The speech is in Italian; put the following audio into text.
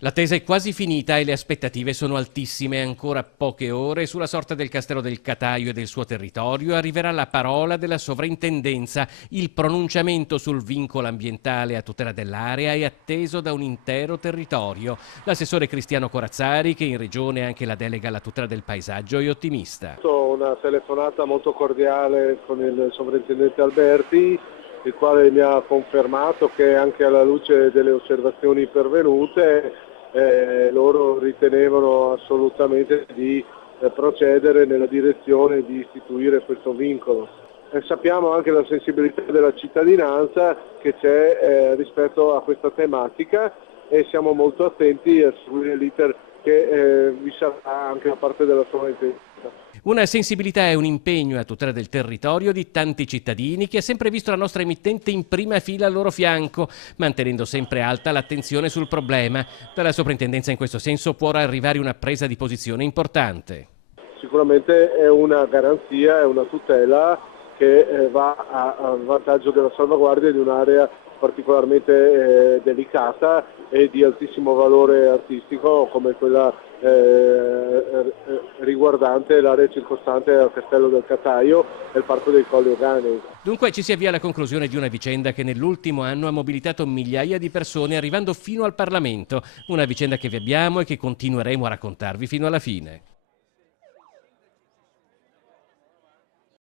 L'attesa è quasi finita e le aspettative sono altissime. Ancora poche ore sulla sorte del Castello del Cataio e del suo territorio arriverà la parola della sovrintendenza. Il pronunciamento sul vincolo ambientale a tutela dell'area è atteso da un intero territorio. L'assessore Cristiano Corazzari, che in regione ha anche la delega alla tutela del paesaggio, è ottimista. Una telefonata molto cordiale con il sovrintendente Alberti, il quale mi ha confermato che anche alla luce delle osservazioni pervenute loro ritenevano assolutamente di procedere nella direzione di istituire questo vincolo. Sappiamo anche la sensibilità della cittadinanza che c'è rispetto a questa tematica e siamo molto attenti a seguire l'iter che vi sarà anche da parte della sovrintendenza. Una sensibilità e un impegno a tutela del territorio di tanti cittadini che ha sempre visto la nostra emittente in prima fila al loro fianco, mantenendo sempre alta l'attenzione sul problema. Dalla soprintendenza in questo senso può arrivare una presa di posizione importante. Sicuramente è una garanzia, è una tutela che va a vantaggio della salvaguardia di un'area particolarmente delicata e di altissimo valore artistico come quella riguardante l'area circostante al Castello del Cataio e il Parco dei Colli Euganei. Dunque ci si avvia alla conclusione di una vicenda che nell'ultimo anno ha mobilitato migliaia di persone arrivando fino al Parlamento, una vicenda che vi abbiamo e che continueremo a raccontarvi fino alla fine.